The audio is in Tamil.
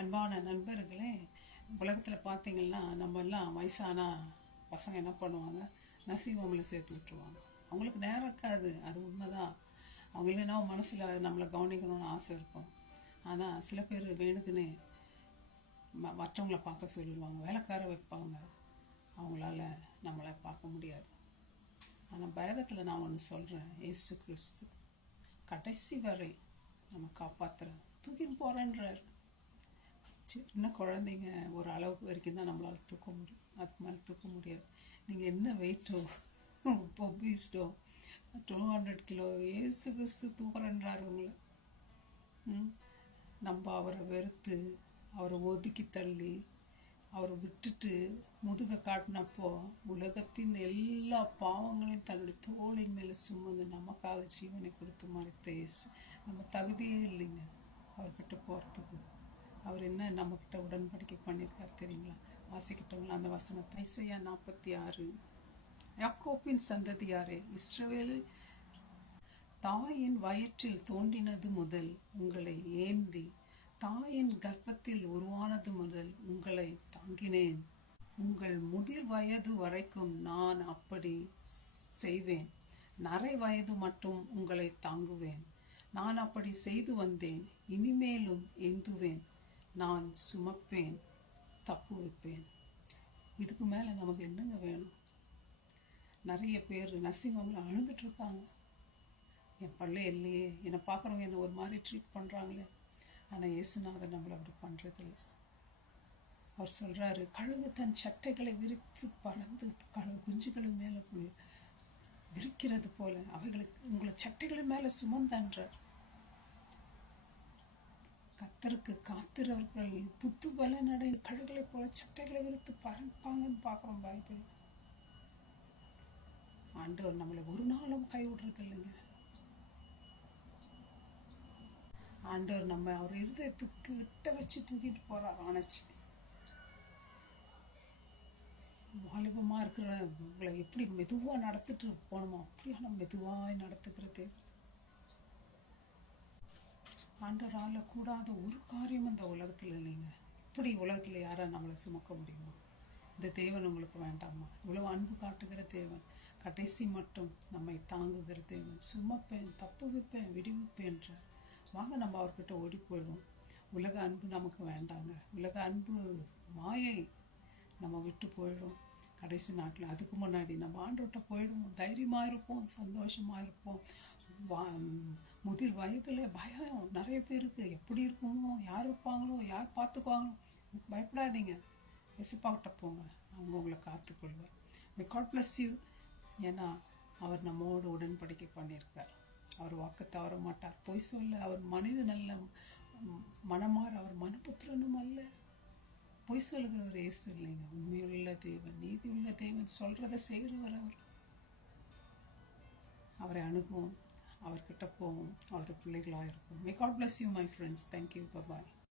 அன்பான நண்பர்களே, உலகத்தில் பார்த்தீங்கன்னா நம்மெல்லாம் வயசான பசங்க என்ன பண்ணுவாங்க, நர்சிங் ஹோமில் சேர்த்து விட்ருவாங்க. அவங்களுக்கு நேரம் இருக்காது, அது உண்மைதான். அவங்களுக்கு என்ன மனசில் நம்மளை கவனிக்கணும்னு ஆசை இருக்கும். ஆனால் சில பேர் வேணுக்குன்னு மற்றவங்கள பார்க்க சொல்லிடுவாங்க, வேலைக்கார வைப்பாங்க. அவங்களால நம்மளை பார்க்க முடியாது. ஆனால் பயத்தில் நான் ஒன்று சொல்கிறேன், இயேசு கிறிஸ்து கடைசி வரை நம்ம காப்பாற்றுறேன், தூக்கின்னு போகிறேன்றார். சின்ன குழந்தைங்க ஒரு அளவுக்கு வரைக்கும் தான் நம்மளால் தூக்க முடியும், அதுக்கு மேலே தூக்க முடியாது. நீங்கள் என்ன வெயிட்டோ ஒபீஸ்டோ 200 கிலோ ஏசு கிறிஸ்து தூக்குறேன்றார் உங்களை. நம்ம அவரை வெறுத்து அவரை ஒதுக்கி தள்ளி அவரை விட்டுட்டு முதுக காட்டினப்போ உலகத்தின் எல்லா பாவங்களையும் தன்னுடைய தோளின் மேலே சுமந்து நமக்காக ஜீவனை கொடுத்து மறைத்த இயேசு. நம்ம தகுதியே இல்லைங்க அவர்கிட்ட போகிறதுக்கு. அவர் என்ன நம்மக்கிட்ட உடன்படிக்கை பண்ணியிருக்கார் தெரியுங்களா? வாசிக்கிட்டவங்களா அந்த வசனத்தை? ஐசையா 46. யாக்கோப்பின் சந்ததியாரே, இஸ்ரவேல் தாயின் வயிற்றில் தோன்றினது முதல் உங்களை ஏந்தி தாயின் கர்ப்பத்தில் உருவானது முதல் உங்களை தாங்கினேன். உங்கள் முதிர் வயது வரைக்கும் நான் அப்படி செய்வேன். நரை வயது மட்டும் உங்களை தாங்குவேன். நான் அப்படி செய்து வந்தேன், இனிமேலும் ஏந்துவேன். நான் சுமப்பேன், தப்பு வைப்பேன். இதுக்கு மேலே நமக்கு என்னங்க வேணும்? நிறைய பேர் நர்சிங் ஹோமில் அழுதுட்ருக்காங்க. என் பிள்ளை இல்லையே, என்னை பார்க்குறவங்க என்னை ஒரு மாதிரி ட்ரீட் பண்ணுறாங்களே. ஆனால் இயேசுநாதர் நம்மளை அப்படி பண்ணுறதில்ல. அவர் சொல்கிறாரு, கழுகு தன் சட்டைகளை விரித்து பறந்து குஞ்சுகளை மேலே விரிக்கிறது போல அவைகளுக்கு உங்களை சட்டைகளை மேலே சுமந்தான்றார். கத்தருக்கு காத்திரவர்கள் புத்து பலனடை கழுகுகளை போல சட்டைகளை விரித்து பறப்பாங்கன்னு பார்க்குறோம் பைபிள். ஆண்டவர் நம்மளை ஒரு நாளும் கைவிடுறது இல்லைங்க. ஆண்டவர் நம்ம அவர் இருதயத்துக்கு கிட்ட வச்சு தூக்கிட்டு போறார். ஆணைச்சு வாலிபமாக இருக்கிற உங்களை எப்படி மெதுவாக நடத்திட்டு போகணுமோ அப்படியான மெதுவாக நடத்துக்கிறது. ஆண்டவரால் கூடாத ஒரு காரியம் இந்த உலகத்தில் இல்லைங்க. இப்படி உலகத்தில் யாரை நம்மளை சுமக்க முடியுமா? இந்த தேவன் உங்களுக்கு வேண்டாமா? இவ்வளோ அன்பு காட்டுகிற தேவன், கடைசி மட்டும் நம்மை தாங்குகிற தேவன், சுமப்பேன், தப்பு வைப்பேன், விடுவிப்பேன்ற. வாங்க நம்ம அவர்கிட்ட ஓடி போயிடுவோம். உலக அன்பு நமக்கு வேண்டாங்க. உலக அன்பு மாயை, நம்ம விட்டு போயிடும் கடைசி நாட்டில். அதுக்கு முன்னாடி நம்ம ஆண்டவர்கிட்ட போயிடுவோம், தைரியமாக இருப்போம், சந்தோஷமாக இருப்போம். முதிர் வயதில் பயம் நிறைய பேருக்கு, எப்படி இருக்குமோ, யார் இருப்பாங்களோ, யார் பார்த்துக்குவாங்களோ. பயப்படாதீங்க, எசுப்பாக்கிட்ட போங்க, அவங்க உங்களை காத்துக்கொள்வார். God bless you. ஏன்னா அவர் நம்மோடு உடன்படிக்கை பண்ணியிருக்கார். அவர் வாக்கு தவற மாட்டார், பொய் சொல்ல. அவர் மனிதன் அல்ல, மனமாற அவர் மனுபுத்திரனும் அல்ல. பொய் சொல்லுகிறவர் இயேசு இல்லைங்க. உண்மையுள்ள தேவன், நீதி உள்ள தேவன், சொல்றதை செய்கிறவர் அவர். அவரை அணுகுவோம், அவர்கிட்ட போவோம், அவர் பிள்ளைகளாக இருப்போம். May God bless you my friends. Thank you. Bye.